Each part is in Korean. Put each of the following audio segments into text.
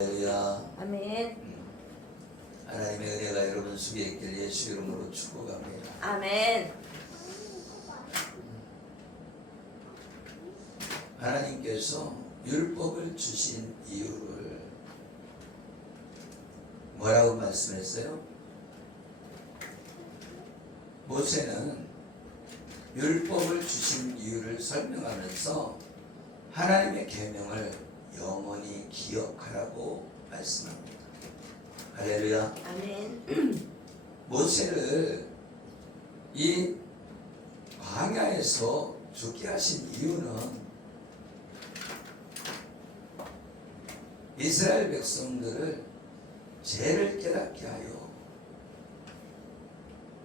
할렐루야. 아멘. 하나님의 은혜가 여러분 속에 있길 예수 이름으로 축복합니다. 아멘. 하나님께서 율법을 주신 이유를 뭐라고 말씀했어요? 모세는 율법을 주신 이유를 설명하면서 하나님의 계명을 영원히 기억하라고 말씀합니다. 할렐루야. 아멘. 모세를 이 광야에서 죽게 하신 이유는 이스라엘 백성들을 죄를 깨닫게 하여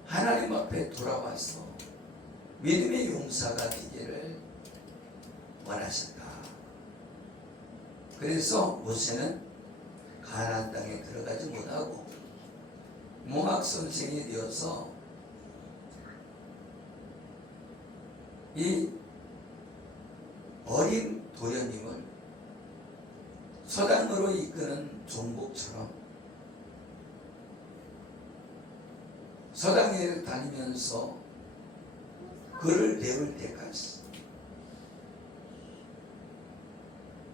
하나님 앞에 돌아와서 믿음의 용사가 되기를 원하셨다. 그래서 모세는 가나안 땅에 들어가지 못하고 몽학 선생이 되어서 이 어린 도련님을 서당으로 이끄는 종복처럼 서당에 다니면서 글을 배울 때까지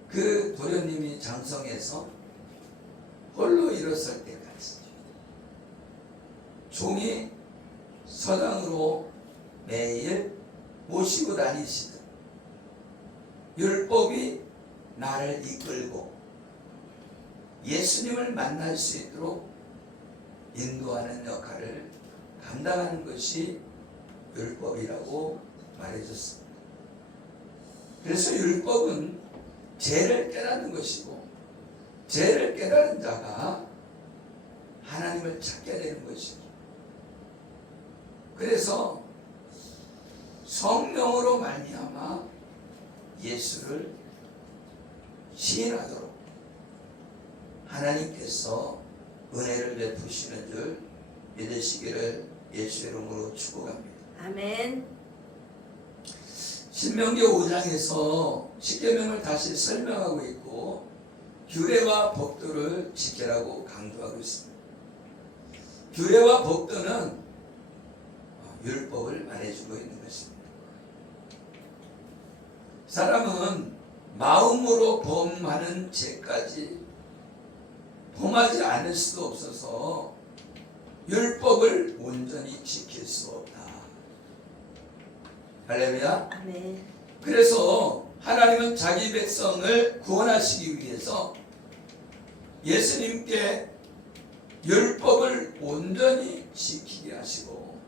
그 도련님이 장성해서 홀로 일어설 때까지 종이 서당으로 매일 모시고 다니시듯 율법이 나를 이끌고 예수님을 만날 수 있도록 인도하는 역할을 감당하는 것이 율법이라고 말해줬습니다. 그래서 율법은 죄를 깨닫는 것이고 죄를 깨달은 자가 하나님을 찾게 되는 것이죠. 그래서 성령으로 말미암아 예수를 시인하도록 하나님께서 은혜를 베푸시는 줄 믿으시기를 예수 이름으로 축복합니다. 아멘. 신명기 5장에서 십계명을 다시 설명하고 있고 규례와 법도를 지키라고 강조하고 있습니다. 규례와 법도는 율법을 말해주고 있는 것입니다. 사람은 마음으로 범하는 죄까지 범하지 않을 수도 없어서 율법을 온전히 지킬 수 없다. 할렐루야. 아멘. 그래서 하나님은 자기 백성을 구원하시기 위해서 예수님께 율법을 온전히 지키게 하시고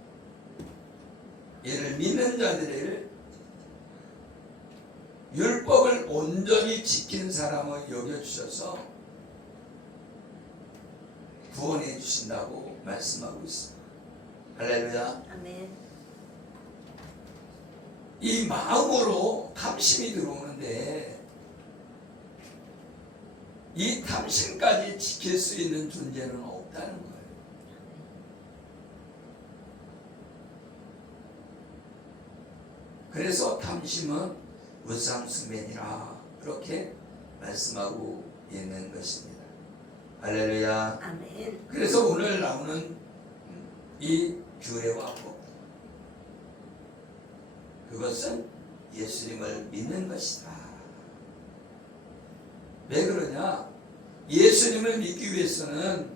이를 믿는 자들을 율법을 온전히 지킨 사람을 여겨주셔서 구원해 주신다고 말씀하고 있습니다. 할렐루야. 아멘. 이 마음으로 탐심이 들어오는데 이 탐심까지 지킬 수 있는 존재는 없다는 거예요. 그래서 탐심은 우상숭배니라 그렇게 말씀하고 있는 것입니다. 할렐루야. 아멘. 그래서 오늘 나오는 이 규례와 법, 그것은 예수님을 믿는 것이다. 왜 그러냐? 예수님을 믿기 위해서는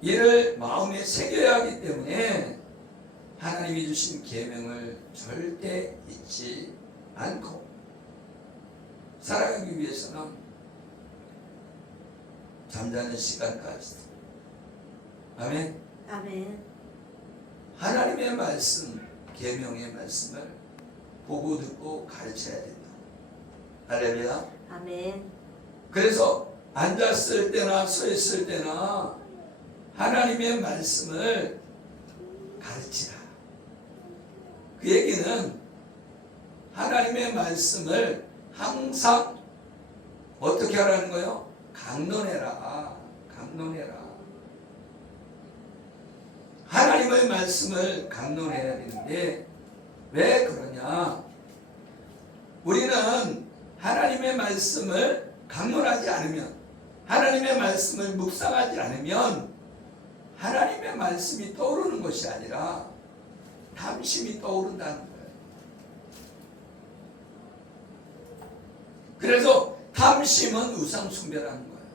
이를 마음에 새겨야 하기 때문에 하나님이 주신 계명을 절대 잊지 않고 살아가기 위해서는 잠자는 시간까지도 아멘. 아멘. 하나님의 말씀, 계명의 말씀을 보고 듣고 가르쳐야 된다. 할렐루야. 아멘. 그래서 앉았을 때나 서 있을 때나 하나님의 말씀을 가르치라. 그 얘기는 하나님의 말씀을 항상 어떻게 하라는 거예요? 강론해라. 강론해라. 하나님의 말씀을 강론해야 되는데 왜 그러냐? 우리는 하나님의 말씀을 강론하지 않으면, 하나님의 말씀을 묵상하지 않으면 하나님의 말씀이 떠오르는 것이 아니라 탐심이 떠오른다는 거예요. 그래서 탐심은 우상숭배라는 거예요.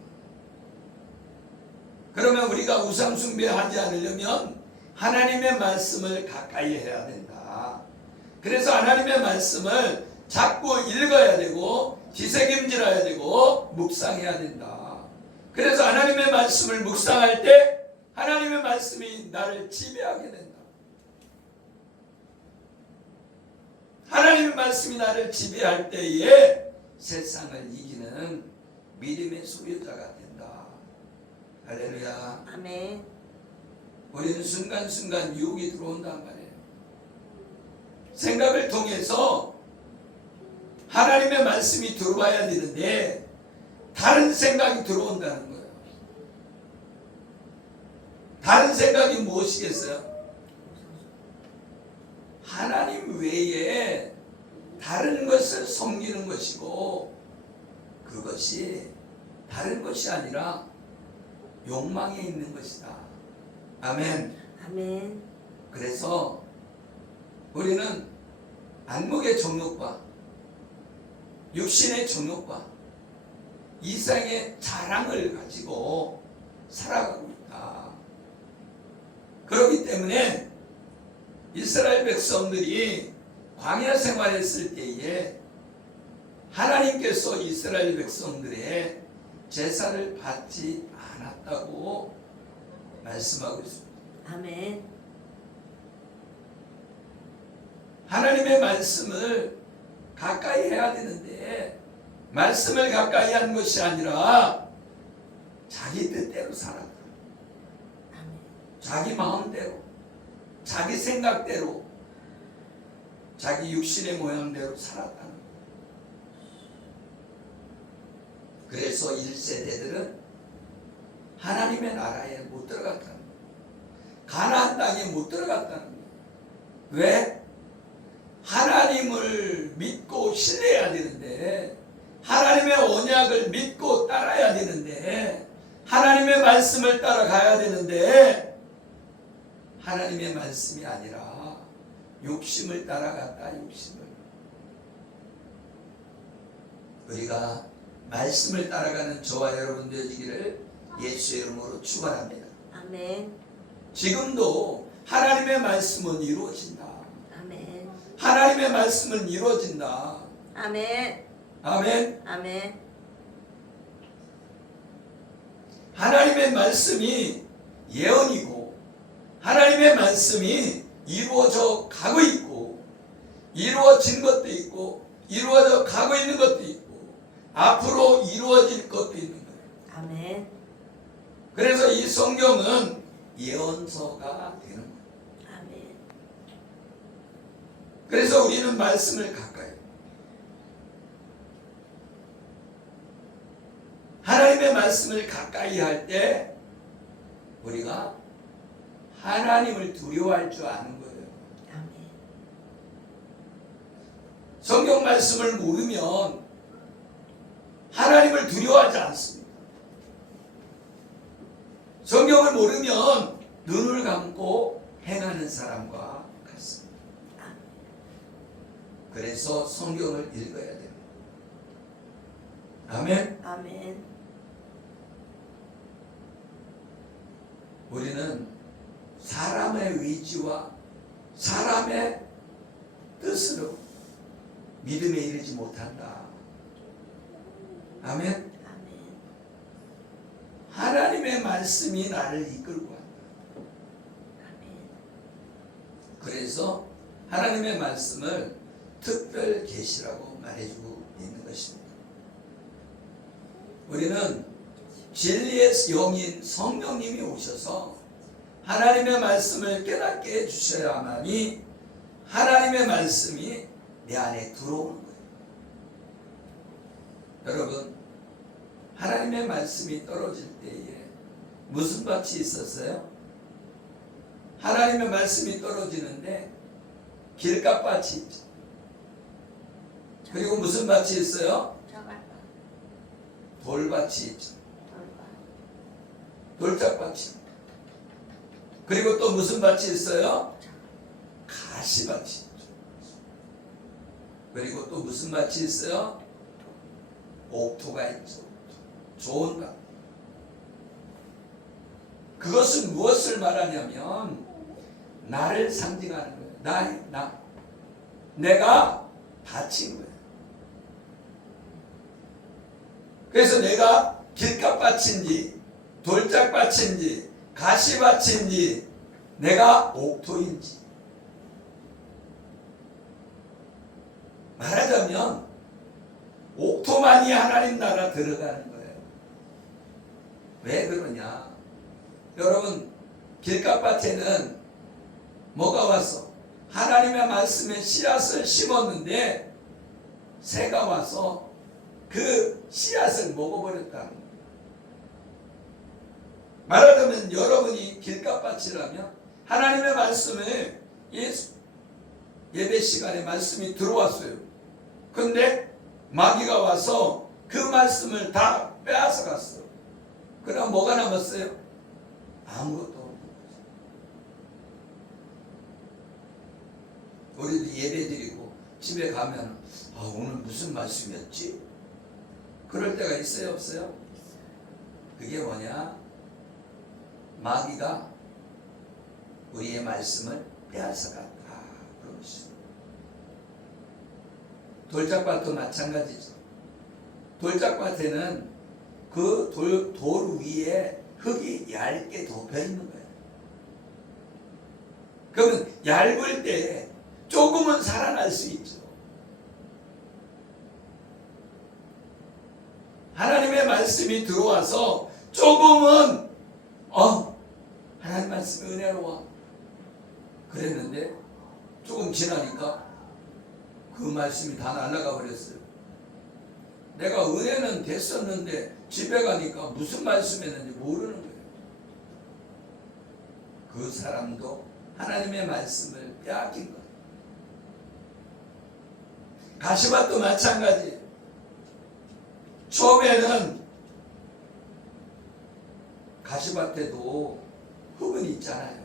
그러면 우리가 우상숭배하지 않으려면 하나님의 말씀을 가까이 해야 된다. 그래서 하나님의 말씀을 자꾸 읽어야 되고 뒤새김질해야 되고 묵상해야 된다. 그래서 하나님의 말씀을 묵상할 때 하나님의 말씀이 나를 지배하게 된다. 하나님의 말씀이 나를 지배할 때에 세상을 이기는 믿음의 소유자가 된다. 할렐루야. 아멘. 우리는 순간순간 유혹이 들어온단 말이에요. 생각을 통해서 하나님의 말씀이 들어와야 되는데 다른 생각이 들어온다는 거예요. 다른 생각이 무엇이겠어요? 하나님 외에 다른 것을 섬기는 것이고, 그것이 다른 것이 아니라 욕망에 있는 것이다. 아멘. 아멘. 그래서 우리는 안목의 정욕과 육신의 정욕과 이상의 자랑을 가지고 살아가고 있다. 그렇기 때문에 이스라엘 백성들이 광야 생활했을 때에 하나님께서 이스라엘 백성들의 제사를 받지 않았다고 말씀하고 있습니다. 아멘. 하나님의 말씀을 가까이 해야 되는데 말씀을 가까이 한 것이 아니라 자기 뜻대로 살았다. 아멘. 자기 마음대로, 자기 생각대로, 자기 육신의 모양대로 살았다는 거예요. 그래서 1세대들은 하나님의 나라에 못 들어갔다는 거예요. 가나안 땅에 못 들어갔다는 거예요. 왜? 하나님을 믿고 신뢰해야 되는데, 하나님의 언약을 믿고 따라야 되는데, 하나님의 말씀을 따라가야 되는데, 하나님의 말씀이 아니라 욕심을 따라갔다. 욕심을. 우리가 말씀을 따라가는 저와 여러분 되시기를 예수의 이름으로 축원합니다. 아멘. 지금도 하나님의 말씀은 이루어진다. 아멘. 하나님의 말씀은 이루어진다. 아멘. 아멘. 아멘. 하나님의 말씀이 예언이고 하나님의 말씀이 이루어져 가고 있고, 이루어진 것도 있고, 이루어져 가고 있는 것도 있고, 앞으로 이루어질 것도 있는 거예요. 아멘. 그래서 이 성경은 예언서가 되는 거예요. 아멘. 그래서 우리는 말씀을 가까이, 하나님의 말씀을 가까이 할 때 우리가 하나님을 두려워할 줄 아는 거예요. 아멘. 성경 말씀을 모르면 하나님을 두려워하지 않습니다. 성경을 모르면 눈을 감고 행하는 사람과 같습니다. 그래서 성경을 읽어야 됩니다. 아멘. 아멘. 우리는 사람의 의지와 사람의 뜻으로 믿음에 이르지 못한다. 아멘. 아멘. 하나님의 말씀이 나를 이끌고 간다. 아멘. 그래서 하나님의 말씀을 특별 계시라고 말해주고 있는 것입니다. 우리는 진리의 영인 성령님이 오셔서 하나님의 말씀을 깨닫게 해주셔야만이 하나님의 말씀이 내 안에 들어오는 거예요. 여러분, 하나님의 말씀이 떨어질 때에 무슨 밭이 있었어요? 하나님의 말씀이 떨어지는데 길가밭이 있죠. 그리고 무슨 밭이 있어요? 저갈밭. 돌밭이 있죠. 돌밭. 돌짝밭이. 그리고 또 무슨 밭이 있어요? 가시밭이 있죠. 그리고 또 무슨 밭이 있어요? 옥토가 있죠. 좋은 밭. 그것은 무엇을 말하냐면 나를 상징하는 거예요. 내가 바친 거예요. 그래서 내가 길가밭인지 돌짝밭인지 가시밭인지 내가 옥토인지 말하자면 옥토만이 하나님 나라 들어가는 거예요. 왜 그러냐? 여러분 길가밭에는 뭐가 왔어? 하나님의 말씀에 씨앗을 심었는데 새가 와서 그 씨앗을 먹어버렸다는 거예요. 말하자면 여러분이 길가밭이라면 하나님의 말씀에 예배 시간에 말씀이 들어왔어요. 근데 마귀가 와서 그 말씀을 다 빼앗아 갔어요. 그럼 뭐가 남았어요? 아무것도 없는 거죠. 우리도 예배 드리고 집에 가면 오늘 무슨 말씀이었지? 그럴 때가 있어요, 없어요? 그게 뭐냐? 마귀가 우리의 말씀을 빼앗아갔다. 그러시죠. 돌짝밭도 마찬가지죠. 돌짝밭에는 그 돌 위에 흙이 얇게 덮여 있는 거예요. 그러면 얇을 때 조금은 살아날 수 있죠. 하나님의 말씀이 들어와서 조금은 하나님 말씀이 은혜로워 그랬는데 조금 지나니까 그 말씀이 다 날아가 버렸어요. 내가 은혜는 됐었는데 집에 가니까 무슨 말씀이었는지 모르는 거예요. 그 사람도 하나님의 말씀을 빼앗긴 거예요. 가시밭도 마찬가지. 처음에는 가시밭에도 흙은 있잖아요.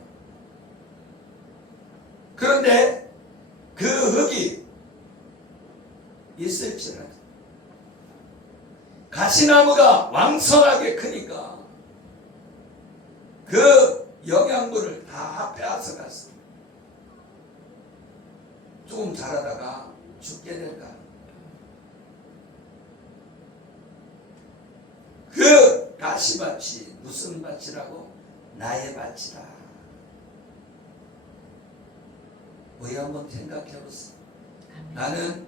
그런데 그 흙이 있을지라도 가시나무가 왕성하게 크니까 그 영양분을 다 빼앗아 갔어. 조금 자라다가 죽게 될까. 그 가시밭이 무슨 밭이라고? 나의 밭이다. 우리 한번 생각해 보세요. 나는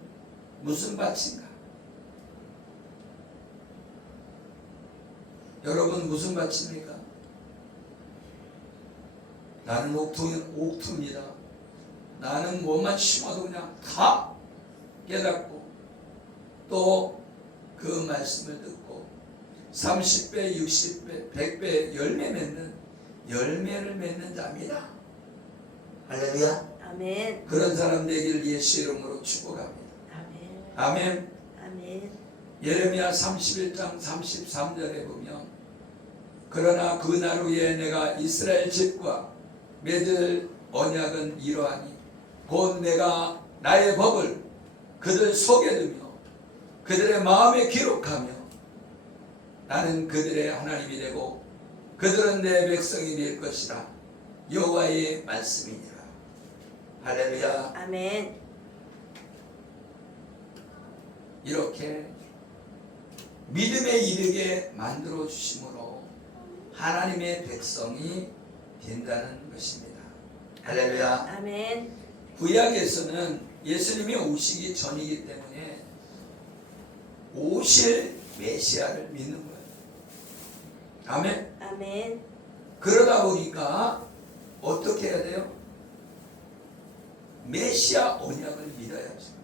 무슨 밭인가? 여러분 무슨 밭입니까? 나는 옥토입니다. 나는 뭐만 심어도 그냥 다 깨닫고 또 그 말씀을 듣고 30배, 60배, 100배 열매를 맺는 자입니다. 할렐루야. 아멘. 그런 사람 되기를 예수 이름으로 축복합니다. 아멘. 아멘. 아멘. 예레미야 31장 33절에 보면 그러나 그날 후에 내가 이스라엘 집과 맺을 언약은 이러하니 곧 내가 나의 법을 그들 속에 두며 그들의 마음에 기록하며 나는 그들의 하나님이 되고 그들은 내 백성이 될 것이라. 여호와의 말씀이니라. 할렐루야. 아멘. 이렇게 믿음에 이르게 만들어 주심으로 하나님의 백성이 된다는 것입니다. 할렐루야. 아멘. 구약에서는 예수님이 오시기 전이기 때문에 오실 메시아를 믿는 거예요. 아멘. 아멘. 그러다 보니까 어떻게 해야 돼요? 메시아 언약을 믿어야죠.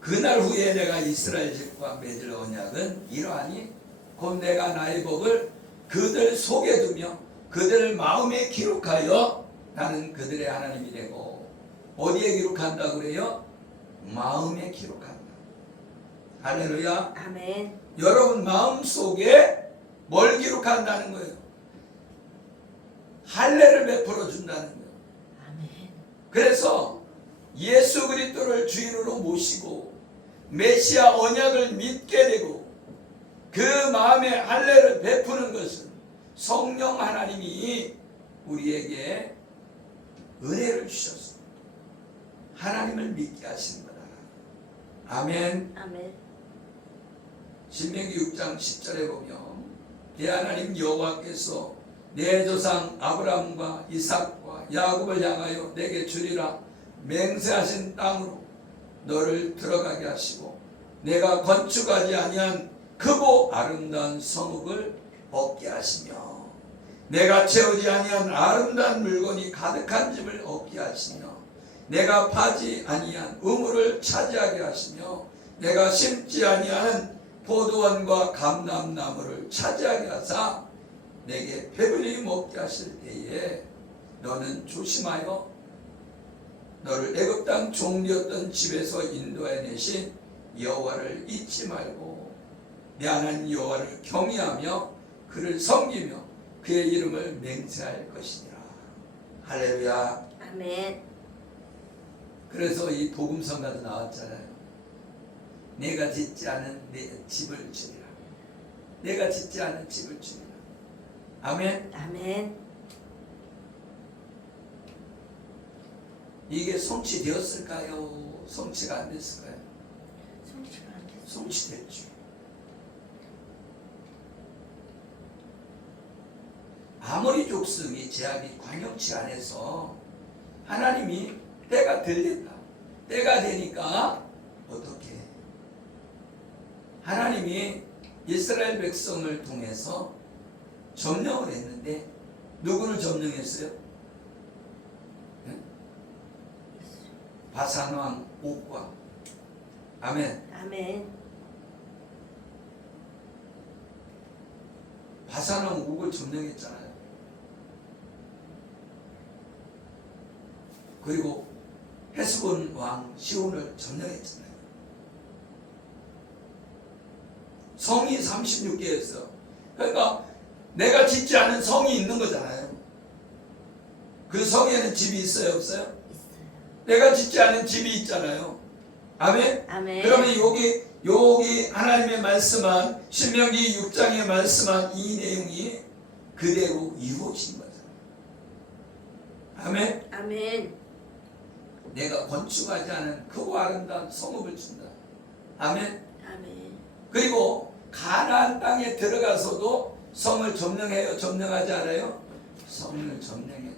그날 후에 내가 이스라엘 집과 맺을 언약은 이러하니 곧 내가 나의 법을 그들 속에 두며 그들 마음에 기록하여 나는 그들의 하나님이 되고 어디에 기록한다 그래요? 마음에 기록한다. 할렐루야. 아멘. 여러분 마음속에 뭘 기록한다는 거예요? 할례를 베풀어 준다는 거예요. 아멘. 그래서 예수 그리스도를 주인으로 모시고 메시아 언약을 믿게 되고 그 마음에 할례를 베푸는 것은 성령 하나님이 우리에게 은혜를 주셨습니다. 하나님을 믿게 하신 거다. 아멘. 아멘. 신명기 6장 10절에 보면 내 하나님 여호와께서 내 조상 아브라함과 이삭과 야곱을 향하여 내게 주리라 맹세하신 땅으로 너를 들어가게 하시고 내가 건축하지 아니한 크고 아름다운 성읍을 얻게 하시며 내가 채우지 아니한 아름다운 물건이 가득한 집을 얻게 하시며 내가 파지 아니한 우물을 차지하게 하시며 내가 심지 아니한 포도원과 감람나무를 차지하게 하사 내게 배불리 먹게 하실 때에 너는 조심하여 너를 애굽 땅 종되었던 집에서 인도해 내신 여호와를 잊지 말고 내 하나님 여호와를 경외하며 그를 섬기며 그의 이름을 맹세할 것이니라. 할렐루야. 아멘. 그래서 이 복음성가도 나왔잖아요. 내가 짓지 않은 내 집을 주리라. 내가 짓지 않은 집을 주리라. 아멘. 아멘. 이게 성취되었을까요? 성취가 안 됐을까요? 성취가 안 됐어. 성취됐죠. 아무리 족속이 제압이 관용치 않아서 하나님이 때가 들렸다. 때가 되니까 어떻게? 하나님이 이스라엘 백성을 통해서 점령을 했는데 누구를 점령했어요? 네? 바산 왕 옥과. 아멘. 아멘. 바산 왕 옥을 점령했잖아요. 그리고 헤스본 왕 시온을 점령했잖아요. 성이 36개였어. 그러니까 내가 짓지 않은 성이 있는 거잖아요. 그 성에는 집이 있어요, 없어요? 있어요. 내가 짓지 않은 집이 있잖아요. 아멘? 아멘. 그러면 여기 하나님의 말씀한 신명기 6장에 말씀한 이 내용이 그대로 이루어진 거잖아요. 아멘? 아멘. 내가 건축하지 않은 크고 아름다운 성읍을 준다. 아멘? 아멘. 그리고 가나안 땅에 들어가서도 성을 점령해요? 점령하지 않아요? 성을 점령해요.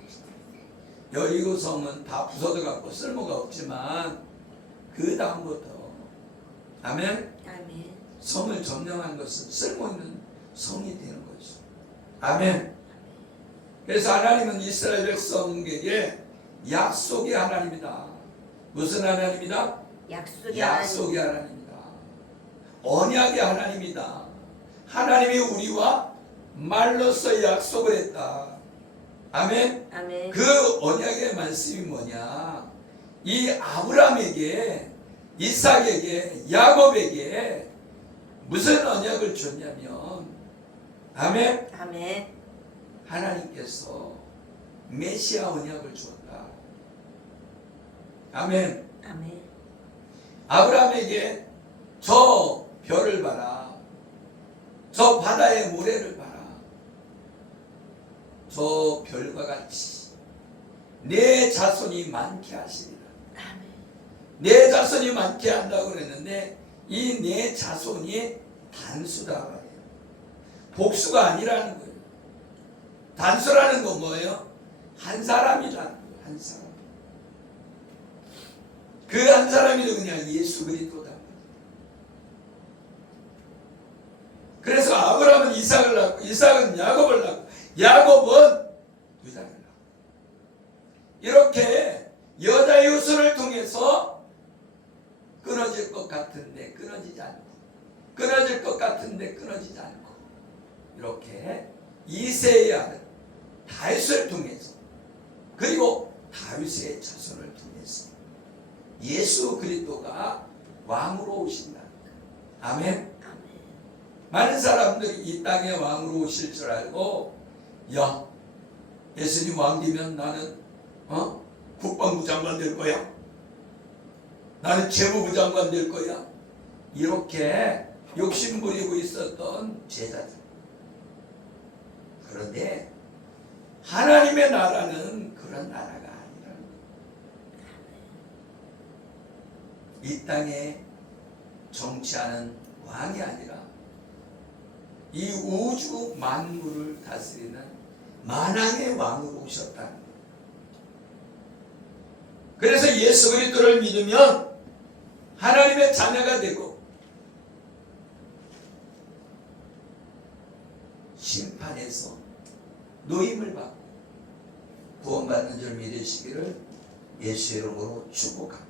여리고 성은 다 부서져 갖고 쓸모가 없지만 그 다음부터 아멘? 아멘. 성을 점령한 것은 쓸모있는 성이 되는 거죠. 아멘. 그래서 하나님은 이스라엘 백성에게 약속의 하나님이다. 무슨 하나님이다? 약속의 하나님이다. 언약의 하나님이다. 하나님이 우리와 말로써 약속을 했다. 아멘. 아멘. 그 언약의 말씀이 뭐냐? 이 아브라함에게, 이삭에게, 야곱에게 무슨 언약을 줬냐면, 아멘. 아멘. 하나님께서 메시아 언약을 주었다. 아멘. 아멘. 아브라함에게 저 별을 봐라. 저 바다의 모래를 봐라. 저 별과 같이 내 자손이 많게 하시리라. 아멘. 내 자손이 많게 한다고 그랬는데 이 내 자손이 단수다 말이에요. 복수가 아니라는 거예요. 단수라는 건 뭐예요? 한 사람이라는 거예요. 한 사람. 그 한 사람이 누구냐? 예수 그리스도다. 그래서 아브라함은 이삭을 낳고 이삭은 야곱을 낳고 야곱은 유다를 낳고 이렇게 여자 유수를 통해서 끊어질 것 같은데 끊어지지 않고 끊어질 것 같은데 끊어지지 않고 이렇게 이세의 아들 다윗을 통해서 그리고 다윗의 자손을 통해서 예수 그리스도가 왕으로 오신다. 아멘. 아멘. 많은 사람들이 이 땅에 왕으로 오실 줄 알고, 야, 예수님 왕 되면 나는 국방부 장관 될 거야. 나는 재무부 장관 될 거야. 이렇게 욕심 부리고 있었던 제자들. 그런데 하나님의 나라는 그런 나라가 아니라는 거예요. 이 땅에 정치하는 왕이 아니라 이 우주 만물을 다스리는 만왕의 왕으로 오셨다는 거예요. 그래서 예수 그리스도를 믿으면 하나님의 자녀가 되고 심판에서 노임을 받고 구원받는 줄 믿으시기를 예수 이름으로 축복합니다.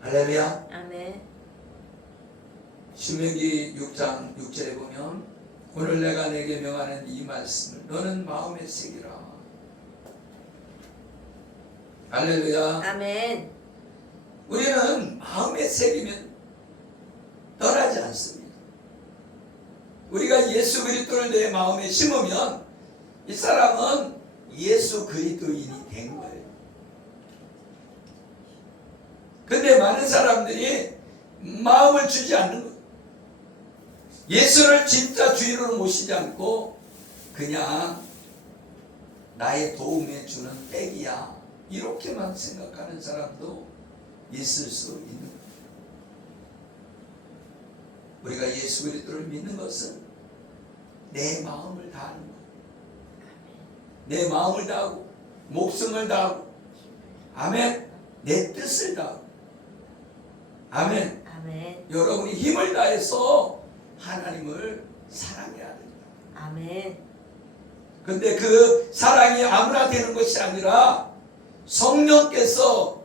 할렐루야. 아멘. 신명기 6장 6절에 보면 오늘 내가 내게 명하는 이 말씀을 너는 마음에 새기라. 할렐루야. 아멘. 우리는 마음에 새기면 떠나지 않습니다. 우리가 예수 그리스도를 내 마음에 심으면 이 사람은 예수 그리스도인이 된 거예요. 근데 많은 사람들이 마음을 주지 않는 거예요. 예수를 진짜 주인으로 모시지 않고 그냥 나의 도움에 주는 백이야, 이렇게만 생각하는 사람도 있을 수 있는 거예요. 우리가 예수 그리스도를 믿는 것은 내 마음을 다하는 거예요. 내 마음을 다하고 목숨을 다하고, 아멘, 내 뜻을 다하고, 아멘. 아멘. 여러분이 힘을 다해서 하나님을 사랑해야 됩니다. 아멘. 근데 그 사랑이 아무나 되는 것이 아니라 성령께서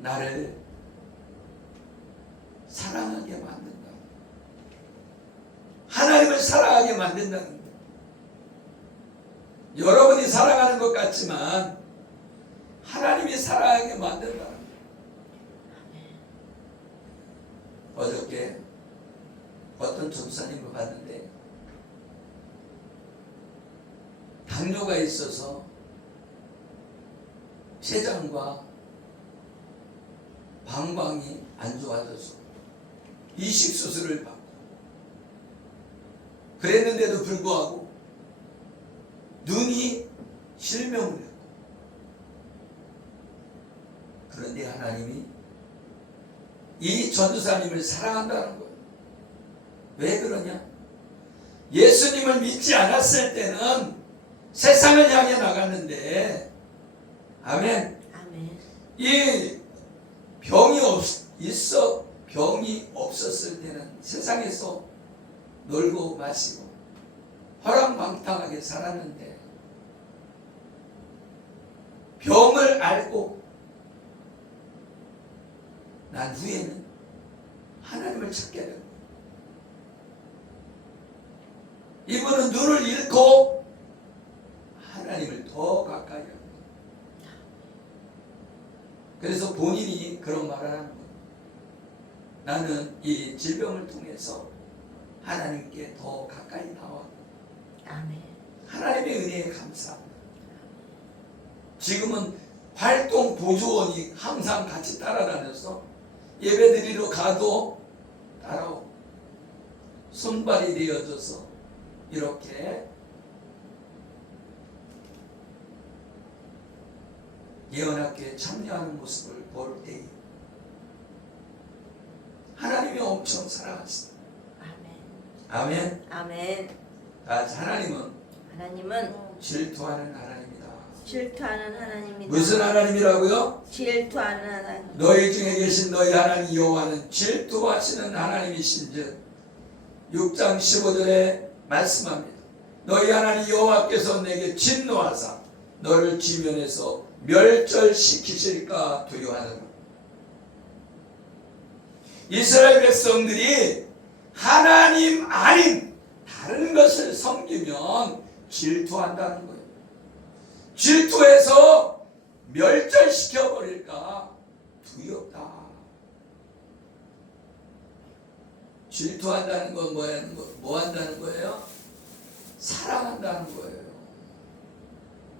나를 사랑하게 만든다. 하나님을 사랑하게 만든다는 거예요. 여러분이 사랑하는 것 같지만 하나님이 사랑하게 만든다는 거예요. 어저께 어떤 전사님을 봤는데 당뇨가 있어서 췌장과 방광이 안 좋아져서 이식 수술을 받고, 그랬는데도 불구하고 눈이 실명을 했고, 그런데 하나님이 이 전도사님을 사랑한다는 거예요. 왜 그러냐? 예수님을 믿지 않았을 때는 세상을 향해 나갔는데, 아멘, 아멘. 이 병이 없었을 때는 세상에서 놀고 마시고 허랑방탕하게 살았는데, 병을 알고 난 후에는 하나님을 찾게 되고, 이분은 눈을 잃고 하나님을 더 가까이 합니다. 그래서 본인이 그런 말을 하는 거예요. 나는 이 질병을 통해서 하나님께 더 가까이 나와 아멘. 하나님의 은혜에 감사합니다. 지금은 활동 보조원이 항상 같이 따라다녀서 예배드리러 가도 따라오고, 손발이 되어져서 이렇게 예언학교에 참여하는 모습을 볼 때에 하나님이 엄청 사랑하시다. 아멘. 아멘. 아멘. 하나님은 하나님은 질투하는 하나님이다. 질투하는 하나님이다. 무슨 하나님이라고요? 질투하는 하나님. 너희 중에 계신 너희 하나님 여호와는 질투하시는 하나님이신즉 6장 15절에 말씀합니다. 너희 하나님 여호와께서 내게 진노하사 너를 지면에서 멸절시키실까 두려워하노라. 이스라엘 백성들이 하나님 아닌 다른 것을 섬기면 질투한다는 거예요. 질투해서 멸절시켜버릴까 두렵다. 질투한다는 건 뭐 한다는 거예요? 사랑한다는 거예요.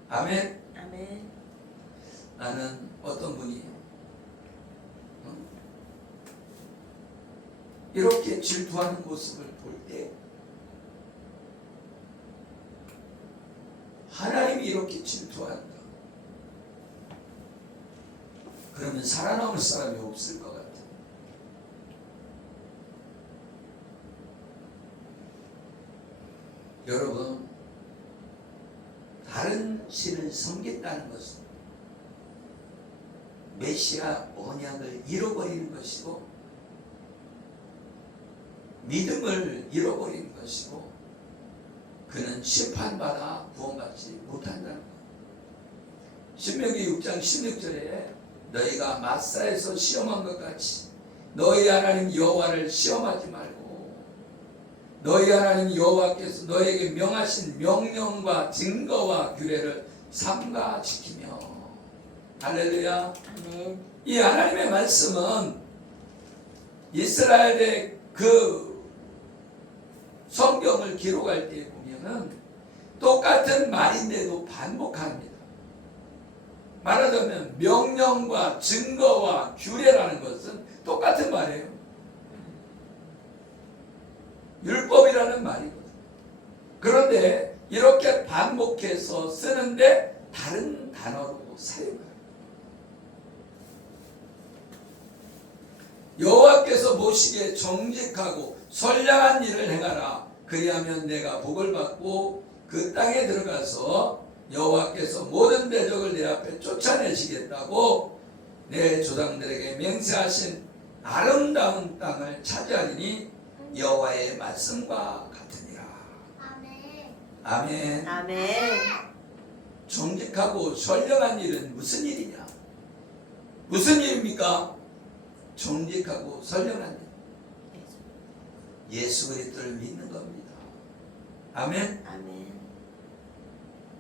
아멘. 아멘. 나는 어떤 분이 이렇게 질투하는 모습을 볼 때 하나님이 이렇게 질투한다. 그러면 살아남을 사람이 없을 것 같아요. 여러분, 다른 신을 섬긴다는 것은 메시아 언약을 잃어버리는 것이고 믿음을 잃어버리는 것이고 그는 심판받아 구원받지 못한다는 것. 신명기 6장 16절에 너희가 마사에서 시험한 것 같이 너희 하나님 여호와를 시험하지 말고 너희 하나님 여호와께서 너희에게 명하신 명령과 증거와 규례를 삼가 지키며. 할렐루야. 아멘. 이 하나님의 말씀은 이스라엘의 그 성경을 기록할 때 보면은 똑같은 말인데도 반복합니다. 말하자면 명령과 증거와 규례라는 것은 똑같은 말이에요. 율법이라는 말이거든요. 그런데 이렇게 반복해서 쓰는데 다른 단어로 사용해요. 여호와께서 보시기에 정직하고 선량한 일을 행하라. 그리하면 내가 복을 받고 그 땅에 들어가서 여호와께서 모든 대적을 내 앞에 쫓아내시겠다고 내 조상들에게 맹세하신 아름다운 땅을 차지하리니 여호와의 말씀과 같으니라. 아멘. 아멘. 아멘. 정직하고 선량한 일은 무슨 일이냐? 무슨 일입니까? 정직하고 선량한 일. 예수 그리스도를 믿는 겁니다. 아멘. 아멘.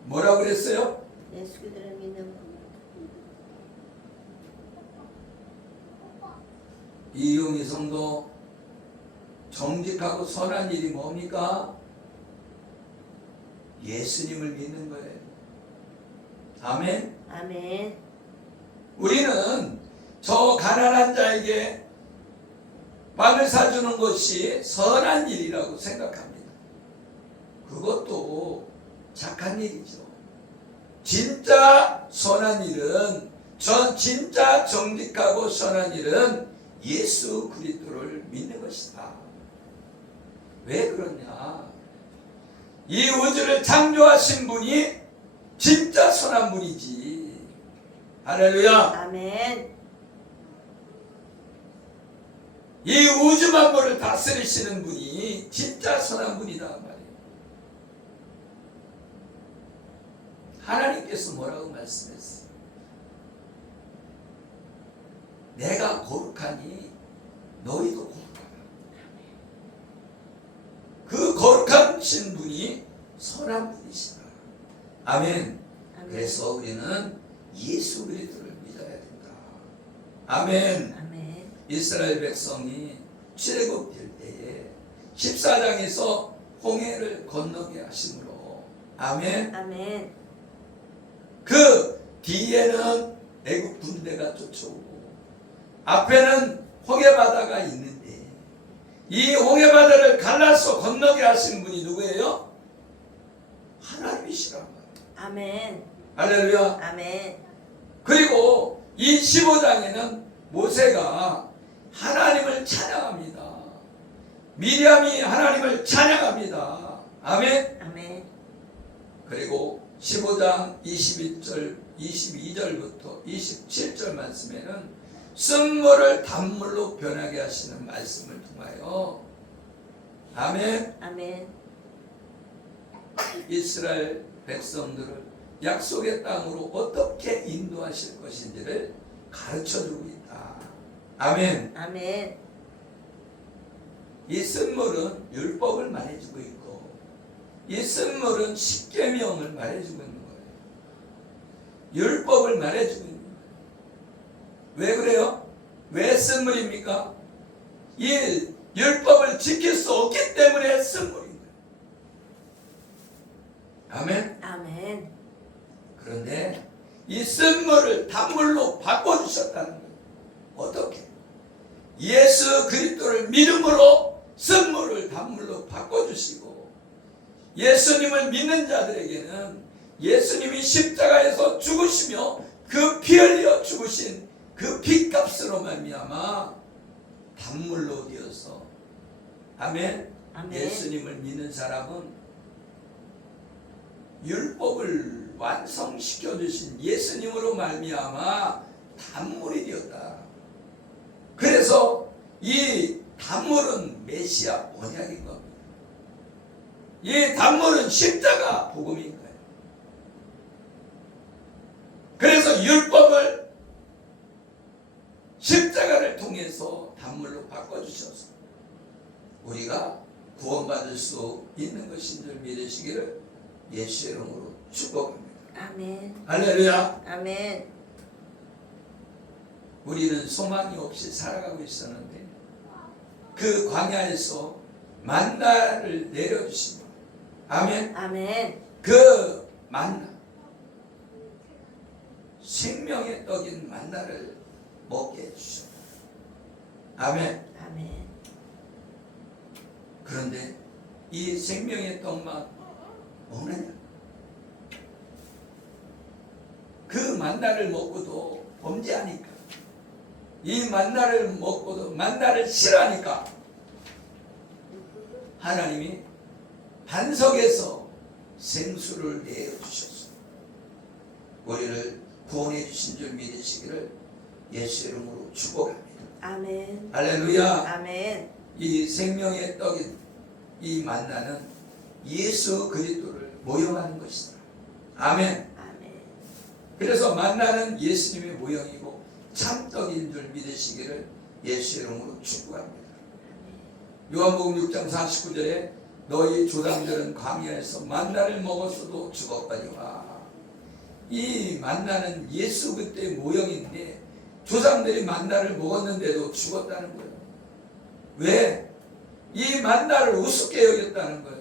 뭐라고 그랬어요? 예수 그리스도를 믿는 겁니다. 이용희 성도, 정직하고 선한 일이 뭡니까? 예수님을 믿는 거예요. 아멘. 아멘. 우리는 저 가난한 자에게 빵을 사주는 것이 선한 일이라고 생각합니다. 그것도 착한 일이죠. 진짜 선한 일은, 진짜 정직하고 선한 일은 예수 그리스도를 믿는 것이다. 왜 그러냐? 이 우주를 창조하신 분이 진짜 선한 분이지. 할렐루야. 아멘. 이 우주 만물을 다스리시는 분이 진짜 선한 분이다 말이에요. 하나님께서 뭐라고 말씀했어요? 내가 거룩하니 너희도 거룩하라. 그 거룩하신 분이 선한 분이시다. 아멘. 아멘. 그래서 우리는 예수 그리스도를 믿어야 된다. 아멘. 아멘. 이스라엘 백성이 출애굽될 때에 14장에서 홍해를 건너게 하심으로, 아멘. 아멘. 그 뒤에는 애굽 군대가 쫓아오고 앞에는 홍해바다가 있는데 이 홍해바다를 갈라서 건너게 하신 분이 누구예요? 하나님이시란 말이에요. 아멘. 할렐루야. 아멘. 그리고 이 15장에는 모세가 하나님을 찬양합니다. 미리암이 하나님을 찬양합니다. 아멘. 아멘. 그리고 15장 21절, 22절부터 27절 말씀에는 쓴물을 단물로 변하게 하시는 말씀을 통하여, 아멘, 아멘. 이스라엘 백성들을 약속의 땅으로 어떻게 인도하실 것인지를 가르쳐주고 있다. 아멘. 아멘. 이 쓴물은 율법을 말해주고 있고 이 쓴물은 십계명을 말해주고 있는 거예요. 율법을 말해주고 있는 거예요. 왜 그래요? 왜 쓴물입니까? 이 율법을 지킬 수 없기 때문에 쓴물인 거예요. 아멘. 아멘. 그런데 이 쓴물을 단물로 바꿔주셨다는 거예요. 어떻게? 예수 그리스도를 믿음으로 쓴물을 단물로 바꿔주시고, 예수님을 믿는 자들에게는 예수님이 십자가에서 죽으시며 그 피 흘려 죽으신 그 피값으로 말미암아 단물로 되어서, 아멘. 아멘. 예수님을 믿는 사람은 율법을 완성시켜 주신 예수님으로 말미암아 단물이 되었다. 그래서 이 단물은 메시아 언약인 겁니다. 이 단물은 십자가 복음인 거예요. 그래서 율법을 십자가를 통해서 단물로 바꿔주셔서 우리가 구원받을 수 있는 것인 줄 믿으시기를 예수의 이름으로 축복합니다. 아멘. 할렐루야. 아멘. 우리는 소망이 없이 살아가고 있었는데 그 광야에서 만나를 내려주신 거예요. 아멘. 아멘. 그 만나, 생명의 떡인 만나를 먹게 해주셨다. 아멘. 아멘. 그런데 이 생명의 떡만 먹느냐? 그 만나를 먹고도 범죄하니까, 이 만나를 먹고도 만나를 싫어하니까 하나님이 반석에서 생수를 내어주셨어. 우리를 구원해 주신 줄 믿으시기를 예수 이름으로 축복합니다. 아멘. 할렐루야. 아멘. 이 생명의 떡인 이 만나는 예수 그리스도를 모형하는 것이다. 아멘. 아멘. 그래서 만나는 예수님의 모형이고 참떡인 줄 믿으시기를 예수 이름으로 축복합니다. 요한복음 6장 49절에 너희 조상들은 광야에서 만나를 먹었어도 죽었거니와. 이 만나는 예수 그때의 모형인데 조상들이 만나를 먹었는데도 죽었다는 거예요. 왜? 이 만나를 우습게 여겼다는 거예요.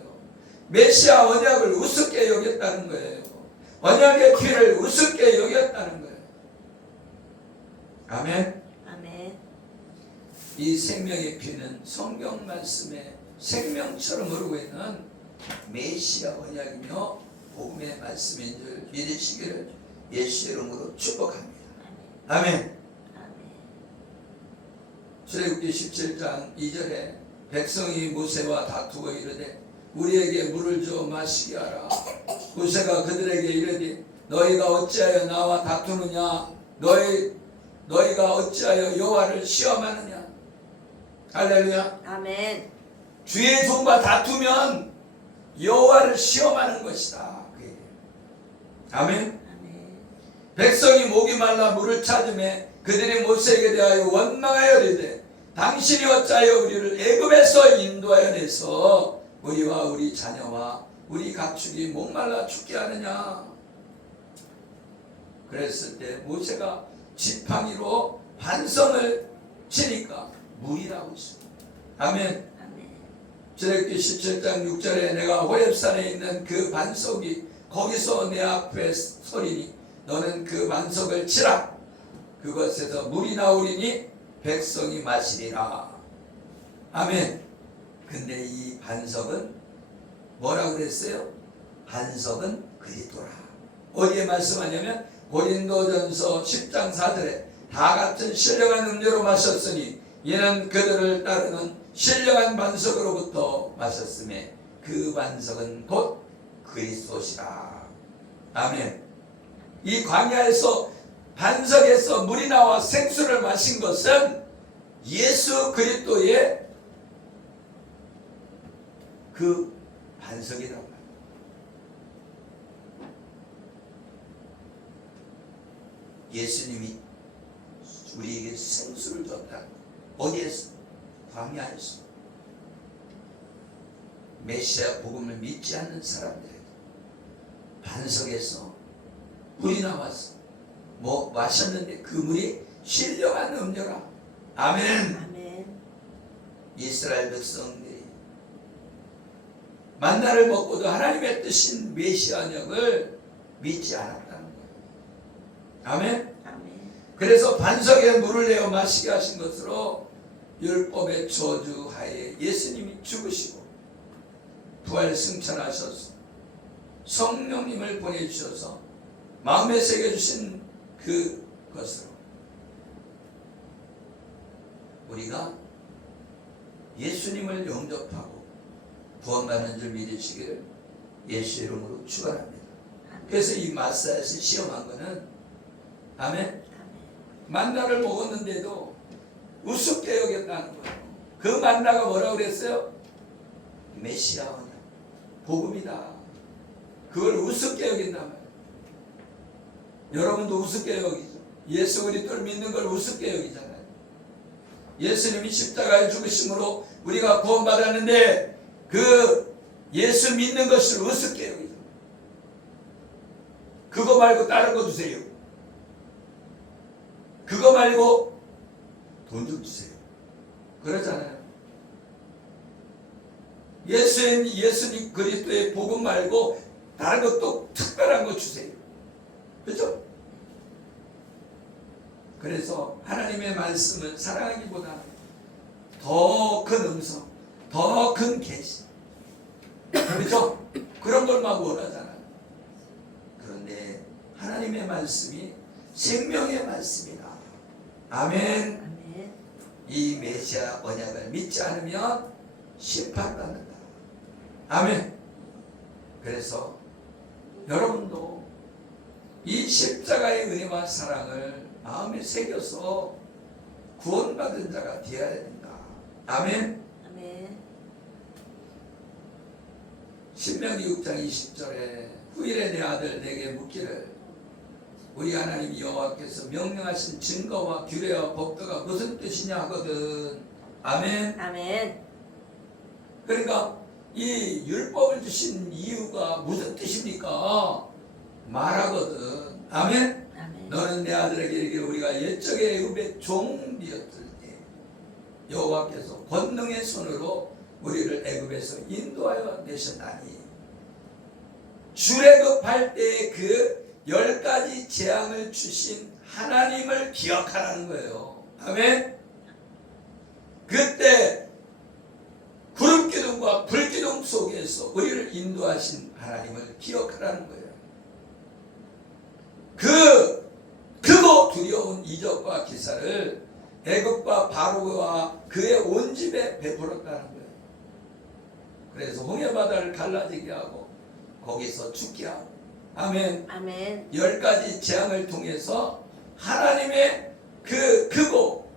메시아 언약을 우습게 여겼다는 거예요. 언약의 피를 우습게 여겼다는 거예요. 아멘. 아멘. 이 생명의 피는 성경 말씀에 생명처럼 흐르고 있는 메시아 언약이며 복음의 말씀인 줄 믿으시기를 예수 이름으로 축복합니다. 아멘. 아멘. 출애굽기 17장 2절에 백성이 모세와 다투고 이르되 우리에게 물을 줘 마시게 하라. 모세가 그들에게 이르되 너희가 어찌하여 나와 다투느냐? 너희가 어찌하여 여호와를 시험하느냐? 할렐루야. 아멘. 주의 종과 다투면 여호와를 시험하는 것이다. 아멘. 아멘. 백성이 목이 말라 물을 찾음에 그들이 모세에게 대하여 원망하여 이르되 당신이 어찌하여 우리를 애굽에서 인도하여 내서 우리와 우리 자녀와 우리 가축이 목말라 죽게 하느냐? 그랬을 때 모세가 지팡이로 반성을 치니까 물이 나오고 있습니다. 아멘. 아멘. 출애굽기 17장 6절에 내가 호렙산에 있는 그 반석이 거기서 내 앞에 서리니 너는 그 반석을 치라. 그것에서 물이 나오리니 백성이 마시리라. 아멘. 근데 이 반석은 뭐라고 그랬어요? 반석은 그리스도라. 어디에 말씀하냐면 고린도전서 10장 4절에 다 같은 신령한 음료로 마셨으니 이는 그들을 따르는 신령한 반석으로부터 마셨음에 그 반석은 곧 그리스도시라. 아멘. 이 광야에서 반석에서 물이 나와 생수를 마신 것은 예수 그리스도의 그 반석이라고 합니다. 예수님이 우리에게 생수를 줬다. 어디에서? 광야에서. 메시아 복음을 믿지 않는 사람들에게 반석에서 물이 나왔어. 뭐 마셨는데 그 물이 신령한 음료라. 아멘. 아멘. 이스라엘 백성들이 만나를 먹고도 하나님의 뜻인 메시아력을 믿지 않았다는 거예요. 아멘. 아멘. 그래서 반석에 물을 내어 마시게 하신 것으로 율법의 저주하에 예수님이 죽으시고 부활 승천하셔서 성령님을 보내주셔서 마음에 새겨주신 그것으로 우리가 예수님을 영접하고 구원받는 줄 믿으시기를 예수 이름으로 축원합니다. 그래서 이 마사에서 시험한 거는 아멘. 만나를 먹었는데도 우습게 여겼다는 거예요. 그 만나가 뭐라고 그랬어요? 메시아냐 복음이다. 그걸 우습게 여긴단 말이에요. 여러분도 우습게 여기죠. 예수 그리스도를 믿는 걸 우습게 여기잖아요. 예수님이 십자가에 죽으심으로 우리가 구원받았는데 그 예수 믿는 것을 우습게 여기죠. 그거 말고 다른 거 주세요. 그거 말고 돈 좀 주세요. 그러잖아요. 예수님 그리스도의 복음 말고 다른 것도 특별한 거 주세요. 그렇죠? 그래서 하나님의 말씀은 사랑하기보다 더 큰 음성, 더 큰 계시, 그렇죠? 그런 걸만 원하잖아요. 그런데 하나님의 말씀이 생명의 말씀이다. 아멘. 아멘. 이 메시아 언약을 믿지 않으면 심판받는다. 아멘. 그래서 여러분도 이 십자가의 은혜와 사랑을 마음에 새겨서 구원받은 자가 되어야 된다. 아멘. 아멘. 신명기 6장 20절에 후일에 내 아들 내게 묻기를 우리 하나님 여호와께서 명령하신 증거와 규례와 법도가 무슨 뜻이냐 하거든. 아멘. 아멘. 그러니까 이 율법을 주신 이유가 무슨 뜻입니까? 말하거든. 아멘. 아멘. 너는 내 아들에게 이르기를 우리가 옛적에 애굽의 종이었을 때 여호와께서 권능의 손으로 우리를 애굽에서 인도하여 내셨나니 출애굽할 때의 그 10가지 재앙을 주신 하나님을 기억하라는 거예요. 아멘. 그때 구름기둥과 불기둥 속에서 우리를 인도하신 하나님을 기억하라는 거예요. 크고 두려운 이적과 기사를 애굽과 바로와 그의 온 집에 베풀었다는 거예요. 그래서 홍해바다를 갈라지게 하고 거기서 죽게 하고 아멘. 아멘. 10가지 재앙을 통해서 하나님의 그 크고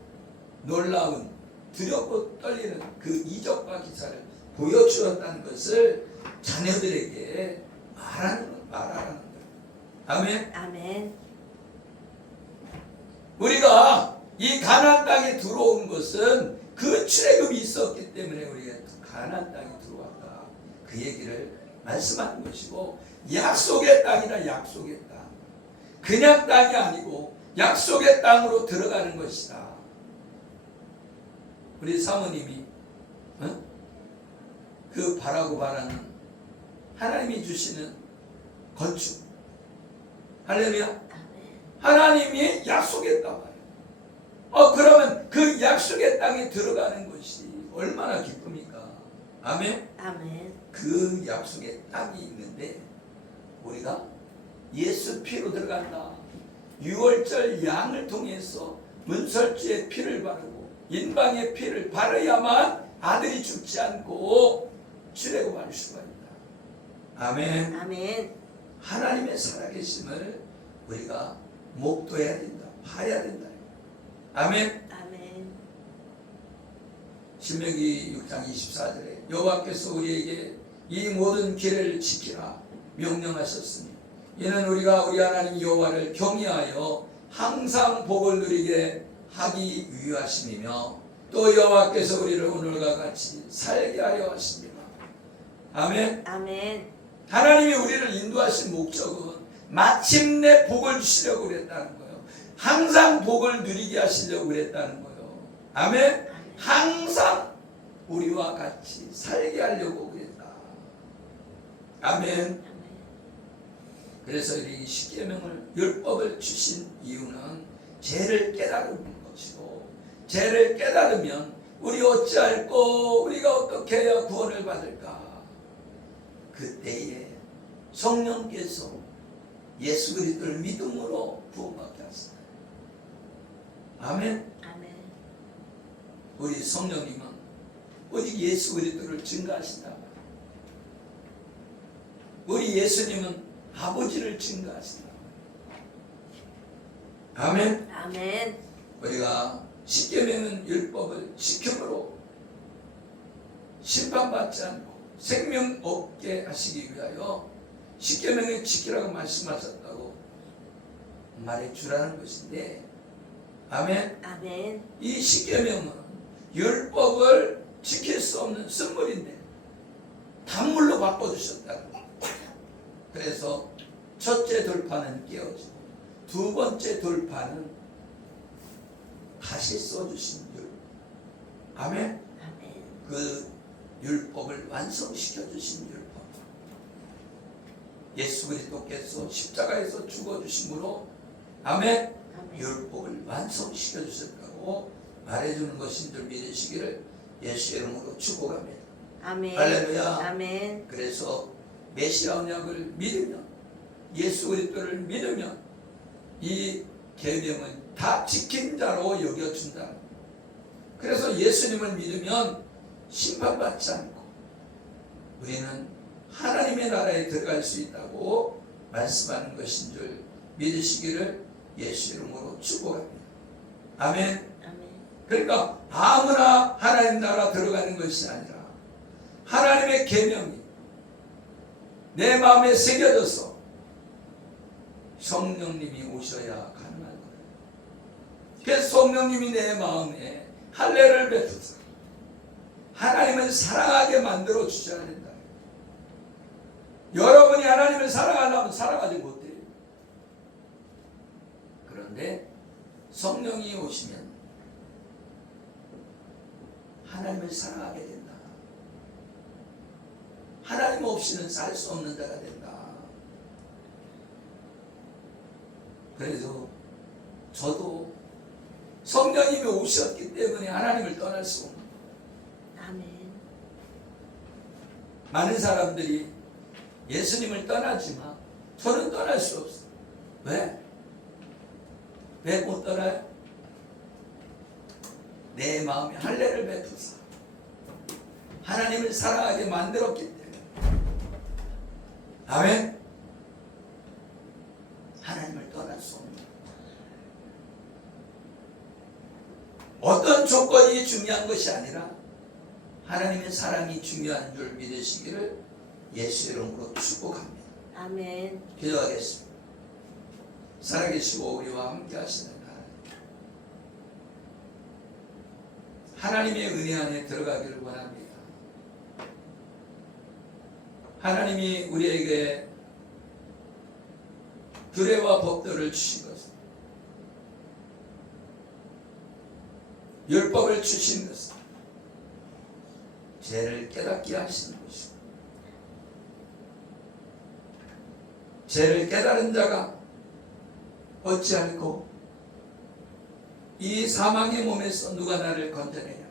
놀라운 두렵고 떨리는 그 이적과 기사를 보여주었다는 것을 자녀들에게 말하는 거예요. 아멘. 아멘. 우리가 이 가나안 땅에 들어온 것은 그 출애굽이 있었기 때문에 우리가 가나안 땅에 들어왔다. 그 얘기를 말씀하는 것이고 약속의 땅이다. 약속의 땅. 그냥 땅이 아니고 약속의 땅으로 들어가는 것이다. 우리 사모님이 그 바라고 바라는 하나님이 주시는 건축. 할렐루야. 아멘. 하나님이 약속의 땅 말이에요. 그러면 그 약속의 땅에 들어가는 것이 얼마나 기쁩니까? 아멘. 아멘. 그 약속의 땅이 있는데 우리가 예수 피로 들어간다. 6월절 양을 통해서 문설주의 피를 바르고 인방의 피를 바르야만 아들이 죽지 않고 출애굽할 수가 있다. 아멘. 아멘. 하나님의 살아계심을 우리가 목도해야 된다. 봐야 된다. 아멘. 아멘. 신명기 6장 24절에 여호와께서 우리에게 이 모든 길을 지키라 명령하셨으니 이는 우리가 우리 하나님 여호와를 경외하여 항상 복을 누리게 하기 위하심이며 또 여호와께서 우리를 오늘과 같이 살게 하려 하십니다. 아멘. 아멘. 하나님이 우리를 인도하신 목적은 마침내 복을 주시려고 그랬다는 거예요. 항상 복을 누리게 하시려고 그랬다는 거예요. 아멘. 항상 우리와 같이 살게 하려고 그랬다. 아멘. 아멘. 그래서 이 십계명을 율법을 주신 이유는 죄를 깨달은 것이고, 죄를 깨달으면 우리 어찌할꼬, 우리가 어떻게 해야 구원을 받을까? 그때에 성령께서 예수 그리스도를 믿음으로 구원받게 하시다. 아멘. 아멘. 우리 성령님은 오직 예수 그리스도를 증거하신다. 우리 예수님은 아버지를 증거하신다. 아멘. 아멘. 우리가 십계명은 율법을 지킴으로 심판받지 않고 생명 얻게 하시기 위하여 십계명을 지키라고 말씀하셨다고 말해주라는 것인데, 아멘. 아멘. 이 십계명은 율법을 지킬 수 없는 쓴물인데 단물로 바꿔주셨다는 거예요. 그래서 첫째 돌파는 깨어지고 두 번째 돌파는 다시 써주신 율. 아멘. 아멘. 그 율법을 완성시켜 주신 율법. 예수 그리스도께서 십자가에서 죽어주심으로 아멘. 아멘. 율법을 완성시켜 주셨다고 말해주는 것인 줄 믿으시기를 예수의 이름으로 축복합니다. 아멘. 할렐루야. 아멘. 그래서 메시아 언약을 믿으면, 예수 그리스도를 믿으면 이 계명을 다 지킨 자로 여겨준다. 그래서 예수님을 믿으면 심판받지 않고 우리는 하나님의 나라에 들어갈 수 있다고 말씀하는 것인 줄 믿으시기를 예수 이름으로 축복합니다. 아멘. 아멘. 그러니까 아무나 하나님 나라 들어가는 것이 아니라 하나님의 계명이 내 마음에 새겨져서 성령님이 오셔야 가능한 거예요. 그래서 성령님이 내 마음에 할례를 베푸사 하나님을 사랑하게 만들어 주셔야 된다. 여러분이 하나님을 사랑하려면 사랑하지 못해요. 그런데 성령이 오시면 하나님을 사랑하게 된다. 하나님 없이는 살 수 없는 자가 된다. 그래서 저도 성령님이 오셨기 때문에 하나님을 떠날 수 없는 거예요. 아멘. 많은 사람들이 예수님을 떠나지만 저는 떠날 수 없어요. 왜? 왜 못 떠나요? 내 마음에 할례를 베푸사 하나님을 사랑하게 만들었기 때문에. 아멘. 하나님을 떠날 수 없는 거예요. 어떤 조건이 중요한 것이 아니라 하나님의 사랑이 중요한 줄 믿으시기를 예수 이름으로 축복합니다. 아멘. 기도하겠습니다. 살아계시고 우리와 함께 하시는 하나님의 은혜 안에 들어가기를 원합니다. 하나님이 우리에게 규례와 법도를 주신 것은, 율법을 주신 것은 죄를 깨닫게 하시는 것이고, 죄를 깨달은 자가 어찌할꼬 이 사망의 몸에서 누가 나를 건져내냐.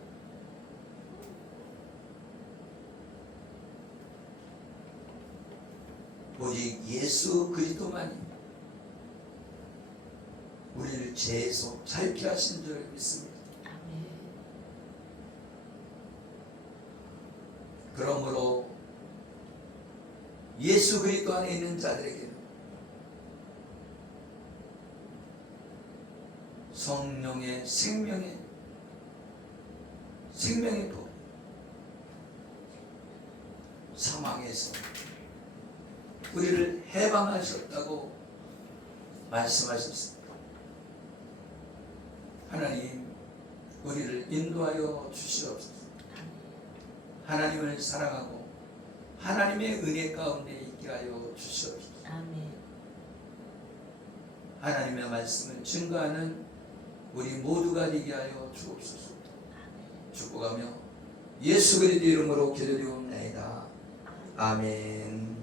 오직 예수 그리스도만이 우리를 죄에서 자유케 하신 줄 믿습니다. 아멘. 그러므로 예수 그리스도 안에 있는 자들에게는 성령의 생명의 법, 사망에서 우리를 해방하셨다고 말씀하셨습니다. 하나님, 우리를 인도하여 주시옵소서. 하나님을 사랑하고 하나님의 은혜 가운데 있게 하여 주시옵소서. 아멘. 하나님의 말씀을 증거하는 우리 모두가 되게 하여 주옵소서. 축복하며 예수 그리스도 이름으로 기도드리옵나이다. 아멘.